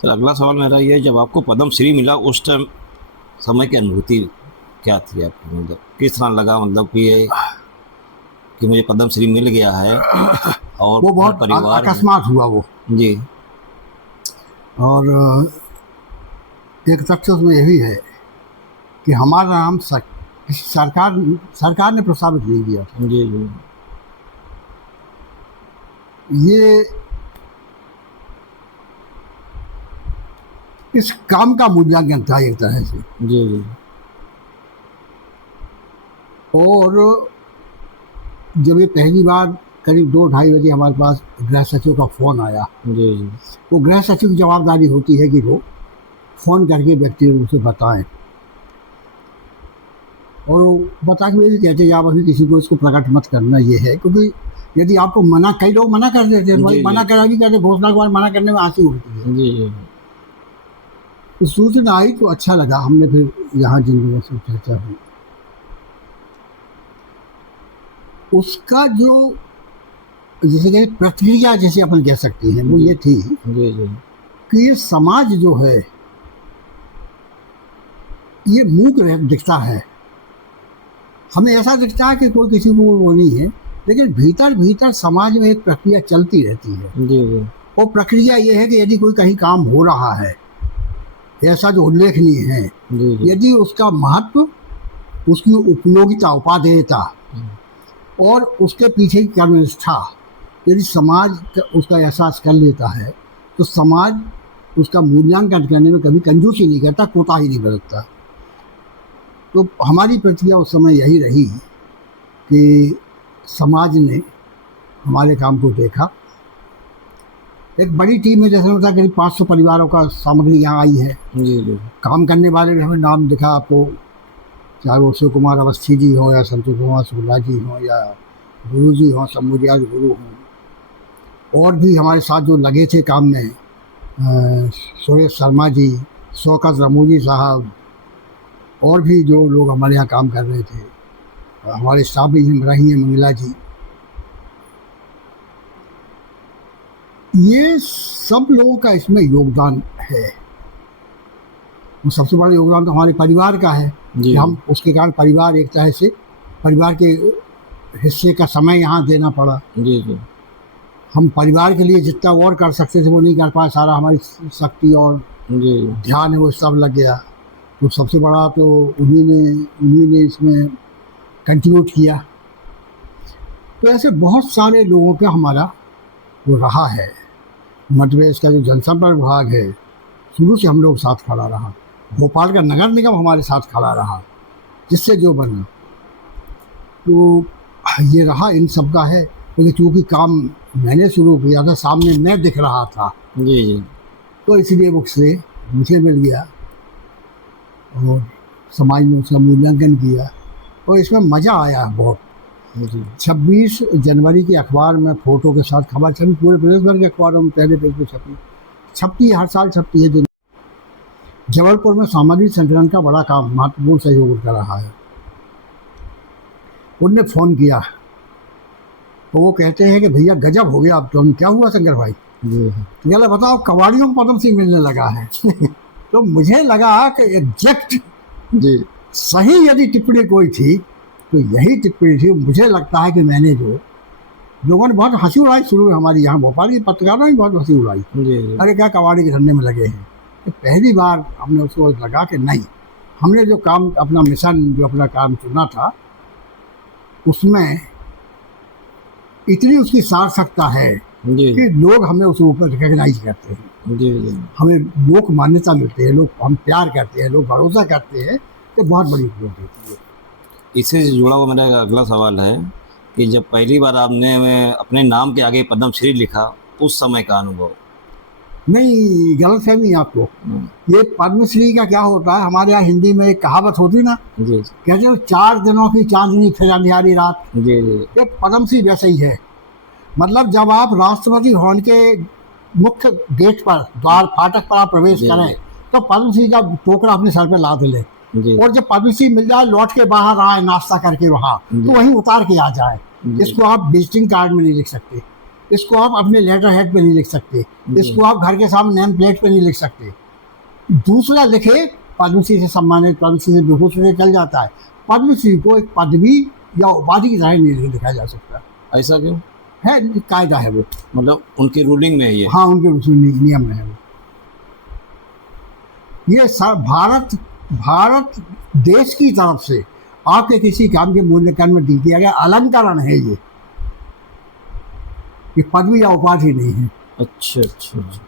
Sir अगला सवाल मेरा ये है, जब आपको पद्म श्री मिला उस टाइम समय की अनुभूति क्या थी आपकी? मतलब किस तरह लगा, मतलब कि मुझे पद्म श्री मिल गया है और वो घर बहुत परिवार में। अकस्मात हुआ वो। जी। और एक तथ्य उसमें ये भी है कि हमारा नाम किसी सरकार ने प्रस्तावित नहीं किया था। जी जी। ये इस काम का मूल्यांकन था एक तरह से। जी जी। और जब ये पहली बार करीब 2-2:30 बजे हमारे पास गृह सचिव का फ़ोन आया, जी जी। वो गृह सचिव की जवाबदारी होती है कि वो फ़ोन करके व्यक्तिगत रूप से बताएं, और वो बता के ये भी कहते हैं आप अभी किसी को इसको प्रकट मत करना। ये है क्योंकि यदि आपको मना, कई लोग मना कर देते हैं, भाई जी मना जी। करा भी करते, घोषणा के बाद मना करने में आंसू उठती है। जी जी। तो सूचना आई तो अच्छा लगा, हमने फिर यहाँ जिन लोगों से चर्चा हुई उसका जो जैसे कि प्रतिक्रिया जैसे अपन कह सकते हैं वो जी ये थी जी जी। कि ये समाज जो है ये मूक दिखता है। हमें ऐसा दिखता है कि कोई किसी को वो नहीं है, लेकिन भीतर भीतर समाज में एक प्रक्रिया चलती रहती है। जी जी। वो प्रक्रिया ये है कि यदि कोई कहीं काम हो रहा है ऐसा जो उल्लेखनीय है, जी जी। यदि उसका महत्व, उसकी उपयोगिता, उपादेयता और उसके पीछे की कर्मनिष्ठा यदि समाज उसका एहसास कर लेता है तो समाज उसका मूल्यांकन करने में कभी कंजूसी नहीं करता, कोताही नहीं बरतता। तो हमारी प्रतिक्रिया उस समय यही रही कि समाज ने हमारे काम को देखा। एक बड़ी टीम है, जैसे होता करीब 500 परिवारों का सामग्री यहाँ आई है। जी जी। काम करने वाले भी हमें नाम दिखा आपको, चाहे वो शिव कुमार अवस्थी जी हो या संतोष कुमार शुक्ला जी हो या गुरु जी हो, शंभुदयाल गुरु हों, और भी हमारे साथ जो लगे थे काम में, सुरेश शर्मा जी, शौकत रमूजी साहब, और भी जो लोग हमारे यहाँ काम कर रहे थे, हमारे स्टाफ भी रही हैं, मंगला जी। ये सब लोगों का इसमें योगदान है। वो सबसे बड़ा योगदान तो हमारे परिवार का है कि हम उसके कारण परिवार एक तरह से परिवार के हिस्से का समय यहाँ देना पड़ा। जी जी। हम परिवार के लिए जितना और कर सकते थे वो नहीं कर पाए, सारा हमारी शक्ति और जी ध्यान है वो सब लग गया। तो सबसे बड़ा तो उन्हीं ने इसमें कंट्रीब्यूट किया। तो ऐसे बहुत सारे लोगों पे हमारा वो रहा है। मध्य प्रदेश का जो जनसंपर्क विभाग है शुरू से हम लोग साथ खड़ा रहा, भोपाल का नगर निगम हमारे साथ खड़ा रहा, जिससे जो बना तो ये रहा इन सब का है। क्योंकि चूँकि काम मैंने शुरू किया था, सामने मैं दिख रहा था, जी जी। तो इसलिए बुक से मुझे मिल गया और समाज ने उसका मूल्यांकन किया और इसमें मज़ा आया बहुत। जी 26 जनवरी के अखबार में फ़ोटो के साथ खबर छपी, पूरे प्रदेश भर के अखबारों में पहले पेज पे छपती है, हर साल छपती है। दिन जबलपुर में सामाजिक संगठन का बड़ा काम, महत्वपूर्ण सहयोग कर रहा है। उनने फ़ोन किया तो वो कहते हैं कि भैया गजब हो गया, अब तो क्या हुआ शंकर भाई? जी बोला बताओ कबाड़ियों को पद्म श्री मिलने लगा है। तो मुझे लगा कि एग्जैक्ट जी। सही यदि टिप्पणी कोई थी तो यही टिप्पणी थी। मुझे लगता है कि मैंने जो लोगों ने बहुत हंसी उड़ाई शुरू में, हमारी यहाँ भोपाल के पत्रकारों ने बहुत हंसी उड़ाई, जी। अरे क्या कबाड़ी के धंधे में लगे हैं। तो पहली बार हमने उसको लगा कि नहीं, हमने जो काम अपना मिशन, जो अपना काम चुना था उसमें इतनी उसकी सार्थकता है जी कि लोग हमें उस ऊपर रिकग्नाइज करते हैं, जी जी। हमें लोग मान्यता मिलते हैं, लोग हम प्यार करते हैं, लोग भरोसा करते हैं, तो बहुत बड़ी उपलब्धि होती है। इससे जुड़ा हुआ मेरा अगला सवाल है कि जब पहली बार आपने अपने नाम के आगे पद्म श्री लिखा, उस समय का अनुभव? नहीं, गलत फहमी आपको। ये पद्मश्री का क्या होता है, हमारे यहाँ हिंदी में एक कहावत होती ना, जी कहते हो 4 दिनों की चांदनी फिर अंधियारी रात। जी जी। ये पद्मश्री वैसे ही है। मतलब जब आप राष्ट्रपति भवन के मुख्य गेट पर, द्वार फाटक पर आप प्रवेश करें तो पद्मश्री का टोकरा अपने सर पर लाद लें, और जब पद्मश्री मिल जाए लौट के बाहर आए नाश्ता करके वहाँ, तो वहीं उतार के आ जाए। इसको आप विजिटिंग कार्ड में नहीं लिख सकते, इसको आप अपने लेटर हेड पे नहीं लिख सकते, इसको आप घर के सामने नेम प्लेट पे नहीं लिख सकते। दूसरा लिखे पद्मश्री से सम्मानित, पद्मश्री से विभूषित से चल जाता है, पद्मश्री को एक पदवी या उपाधि की तरह नहीं लिखा जा सकता ऐसा क्यों? है, कायदा है वो, मतलब उनकी रूलिंग में है ये? हाँ उनके नियम में है वो। ये सर भारत देश की तरफ से आपके किसी काम के मूल्यांकन में किया गया अलंकरण है ये पदवी या उपाधि नहीं है। अच्छा अच्छा अच्छा।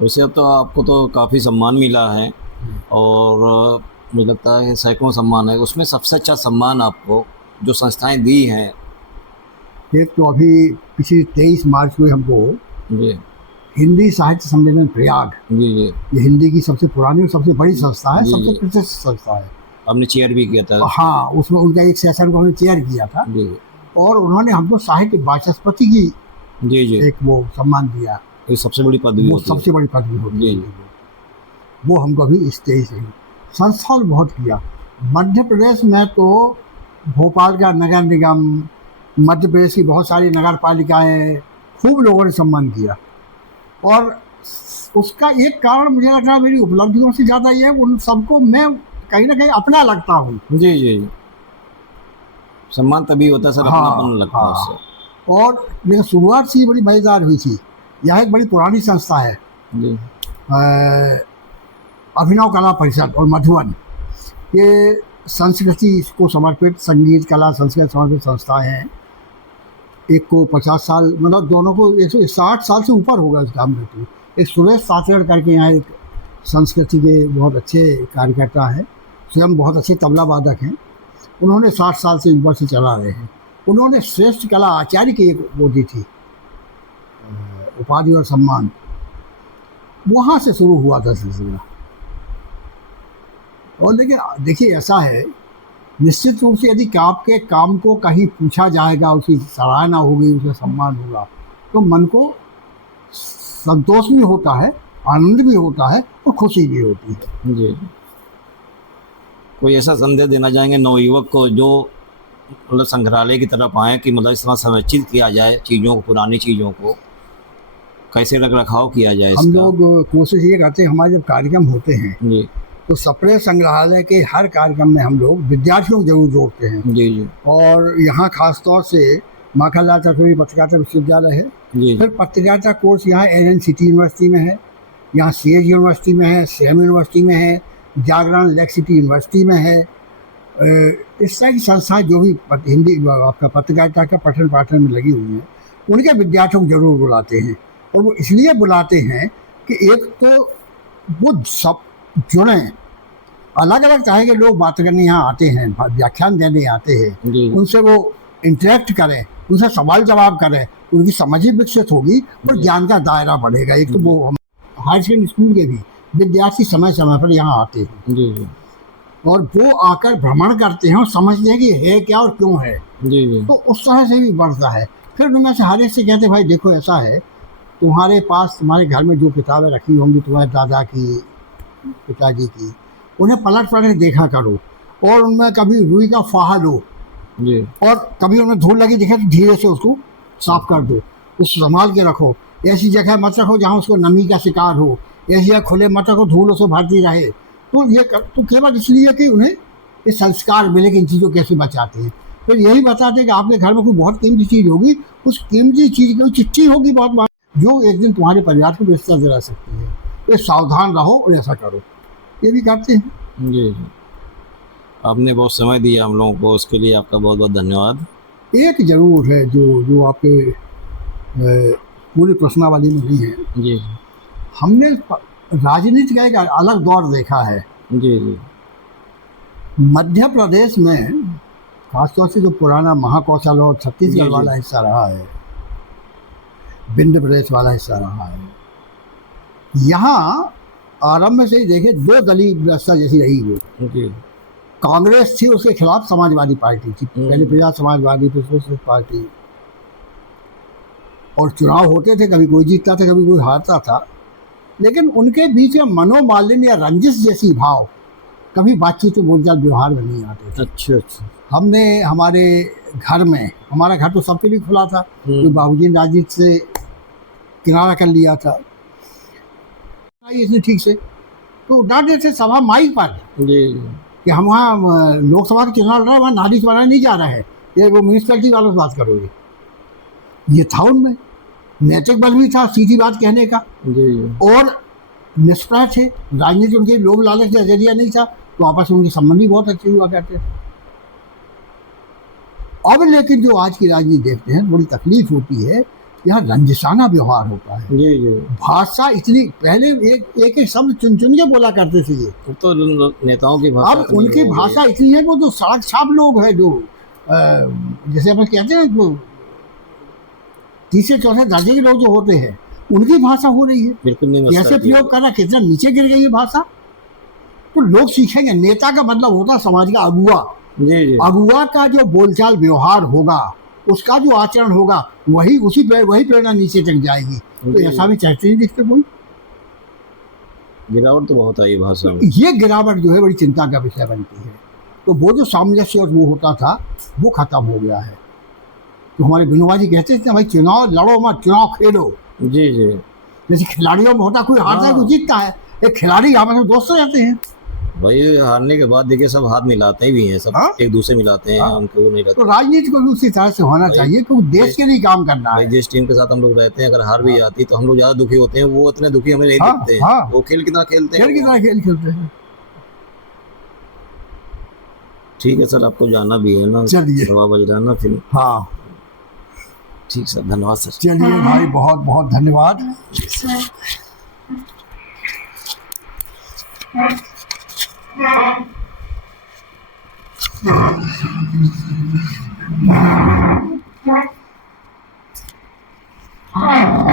वैसे तो आपको तो काफ़ी सम्मान मिला है और मुझे लगता है सैकड़ों सम्मान है, उसमें सबसे अच्छा सम्मान आपको जो संस्थाएं दी हैं? एक तो अभी पिछली 23 मार्च को हमको जी हिंदी साहित्य सम्मेलन प्रयाग, जी जी, ये हिंदी की सबसे पुरानी और सबसे बड़ी संस्था है, जी, सबसे जी। प्रतिष्ठित संस्था है। आपने चेयर भी किया था? हाँ, उसमें उनका एक सेशन को हमने चेयर किया था जी और उन्होंने हमको साहित्य वाचस्पति की जी जी, एक वो सम्मान दिया, ये सबसे बड़ी पदवी वो होती है। सबसे बड़ी पदवी होती जी। है। वो हमको अभी स्टेज है। संस्था ने बहुत किया। मध्य प्रदेश में तो भोपाल का नगर निगम, मध्य प्रदेश की बहुत सारी नगर पालिकाएँ, खूब लोगों ने सम्मान किया और उसका एक कारण मुझे लग रहा है मेरी उपलब्धियों से ज़्यादा ये है, उन सबको मैं कहीं ना कहीं अपना लगता हूँ। जी जी, सम्मान तभी होता है सर, हाँ, अपनापन लगता है हाँ। उससे। और मेरी शुरुआत से ही बड़ी मज़ेदार हुई थी। यह एक बड़ी पुरानी संस्था है, जी अभिनव कला परिषद और मधुबन, ये संस्कृति को समर्पित, संगीत कला संस्कृत समर्पित संस्थाएं हैं। एक को 50 साल, मतलब दोनों को 160 साल से ऊपर होगा इस काम करते हुए। एक सुरेश सातगढ़ करके यहाँ एक संस्कृति के बहुत अच्छे कार्यकर्ता हैं, स्वयं बहुत अच्छे तबला वादक हैं, उन्होंने 60 साल से ऊपर से चला रहे हैं। उन्होंने श्रेष्ठ कला आचार्य की एक वो दी थी उपाधि और सम्मान, वहाँ से शुरू हुआ था सिलसिला। और लेकिन देखिए ऐसा है, निश्चित रूप से यदि आपके काम को कहीं पूछा जाएगा, उसकी सराहना होगी, उसका सम्मान होगा, तो मन को संतोष भी होता है, आनंद भी होता है और खुशी भी होती है। जी। कोई ऐसा संदेश देना चाहेंगे नवयुवक को जो मतलब संग्रहालय की तरफ आए कि मतलब इस तरह संरक्षित किया जाए चीज़ों को, पुरानी चीज़ों को कैसे रख रखाव किया जाए हम इसका? लोग कोशिश ये करते हैं, हमारे जब कार्यक्रम होते हैं जी तो सप्रे संग्रहालय के हर कार्यक्रम में हम लोग विद्यार्थियों को जरूर जोड़ते हैं। जी जी और यहाँ खास तौर से माखनलाल चतुर्वेदी पत्रकारिता विश्वविद्यालय है, जी फिर पत्रकारिता कोर्स यहाँ NN सिटी यूनिवर्सिटी में है, यहाँ CH यूनिवर्सिटी में है, सेम यूनिवर्सिटी में है, जागरण लेक सिटी यूनिवर्सिटी में है। इस तरह की संस्थाएं जो भी हिंदी आपका पत्रकारिता का पठन पाठन में लगी हुई हैं, उनके विद्यार्थियों को जरूर बुलाते हैं। और वो इसलिए बुलाते हैं कि एक तो वो सब जुड़े, अलग अलग तरह के लोग बात करने यहाँ आते हैं, व्याख्यान देने आते हैं, जी उनसे वो इंटरेक्ट करें, उनसे सवाल जवाब करें, उनकी समझ भी विकसित होगी और ज्ञान का दायरा बढ़ेगा। एक तो वो हम हायर सेकेंडरी स्कूल के भी विद्यार्थी समय समय पर यहाँ आते हैं जी जी और वो आकर भ्रमण करते हैं और समझते हैं कि है क्या और क्यों है, जी जी तो उस तरह से भी बढ़ता है। फिर उनमें से हर एक से कहते भाई देखो ऐसा है, तुम्हारे पास तुम्हारे घर में जो किताबें रखी होंगी तुम्हारे दादा की, पिताजी की, उन्हें पलट पलट देखा करो और उनमें कभी रुई का फाहा लो जी और कभी उनमें धूल लगी दिखे तो धीरे से उसको साफ कर दो, उसको संभाल के रखो। ऐसी जगह मत रखो जहाँ उसको नमी का शिकार हो, ऐसी जगह खुले मत रखो धूल उसे भरती रहे। तो ये तो केवल इसलिए कि उन्हें ये संस्कार मिले कि इन चीज़ों कैसे बचाते हैं। फिर यही बताते हैं कि आपके घर में कोई बहुत कीमती चीज़ होगी, उस कीमती चीज़ की चिट्ठी होगी बहुत जो एक दिन तुम्हारे परिवार को बेहतर दिला सकती है, तो सावधान रहो और ऐसा करो, ये भी करते हैं। जी जी। आपने बहुत समय दिया हम लोगों को, उसके लिए आपका बहुत बहुत धन्यवाद। एक जरूर है जो आपके पूरी प्रश्नावली में नहीं है, जी हमने राजनीति का एक अलग दौर देखा है। जी जी मध्य प्रदेश में खासतौर से जो पुराना महाकौशल और जी, छत्तीसगढ़ जी। वाला हिस्सा रहा है, विंध्य प्रदेश वाला हिस्सा रहा है, यहाँ आरंभ से ही देखे दो दलीय व्यवस्था जैसी रही है। जी कांग्रेस थी, उसके खिलाफ समाजवादी पार्टी थी, पहले प्रजा समाजवादी, फिर सोशलिस्ट पार्टी, और चुनाव होते थे, कभी कोई जीतता था कभी कोई हारता था, लेकिन उनके बीच में मनोमालिन्य या रंजिश जैसी भाव कभी बातचीत तो बोलचाल व्यवहार में नहीं आते थे। अच्छा अच्छा। हमने हमारे घर में, हमारा घर तो सबके लिए खुला था, तो बाबूजी ने राजनीति से किनारा कर लिया था इसने ठीक से, तो डांटे थे सभा माइक पर जी कि हम वहाँ लोकसभा के चुनाव लड़ रहे हैं, वहाँ नाली बनाने नहीं जा रहा है, ये वो म्यूनसिपैलिटी वालों से बात करोगे। ये था उनमें नैतिक बल भी था सीधी बात कहने का, जी और निष्पक्ष थे। राजनीति उनके लोभ लालच का जरिया नहीं था, तो आपस में उनके संबंध भी बहुत अच्छे हुआ करते थे। अब लेकिन जो आज की राजनीति देखते हैं, बड़ी तकलीफ होती है, यहाँ रंजिशाना व्यवहार होता है। जी जी। भाषा इतनी, पहले एक एक शब्द चुन चुन के बोला करते थे ये, तो नेताओं की भाषा अब उनकी भाषा इतनी है, वो जो सड़क छाप लोग हैं, जो जैसे अपन कहते हैं जो तीसरे चौथे दर्जे के लोग जो होते हैं, उनकी भाषा हो रही है। बिल्कुल नहीं, कैसे प्रयोग करना, कितना नीचे गिर गई है भाषा, तो लोग सीखेंगे। नेता का मतलब होता है समाज का अगुआ। जी जी। अगुआ का जो बोलचाल व्यवहार होगा, उसका जो आचरण होगा, वही प्रेरणा नीचे तक जाएगी। तो ऐसा भी चाहते नहीं दिखते कोई। गिरावट तो बहुत आई भाषा में। ये गिरावट जो है बड़ी चिंता का विषय बनती है। तो वो जो सामंजस्य और वो होता था, वो खत्म हो गया है। तो हमारे विनोबा जी कहते थे भाई चुनाव लड़ो मत, चुनाव खेलो। जी जी। जैसे खिलाड़ियों में होता, कोई हारता है कोई जीतता है, एक खिलाड़ी आपस में दोस्त रहते हैं। भाई हारने के बाद देखिए सब हाथ मिलाते भी हैं, सब एक दूसरे मिलाते हैं, उनको वो नहीं रहता। तो राजनीति को भी उसी तरह से होना चाहिए, क्योंकि देश के लिए काम करना है। जिस टीम के साथ हम लोग रहते हैं, अगर हार भी जाती तो हम लोग ज्यादा दुखी होते हैं, वो इतने दुखी हमें नहीं दिखते हैं। वो खेल कितना खेलते हैं, खेल खेलते हैं। ठीक है सर, आपको जाना भी है ना, चलिए, 9 बज रहा ना फिर। हाँ ठीक सर, धन्यवाद सर। चलिए भाई, बहुत बहुत धन्यवाद।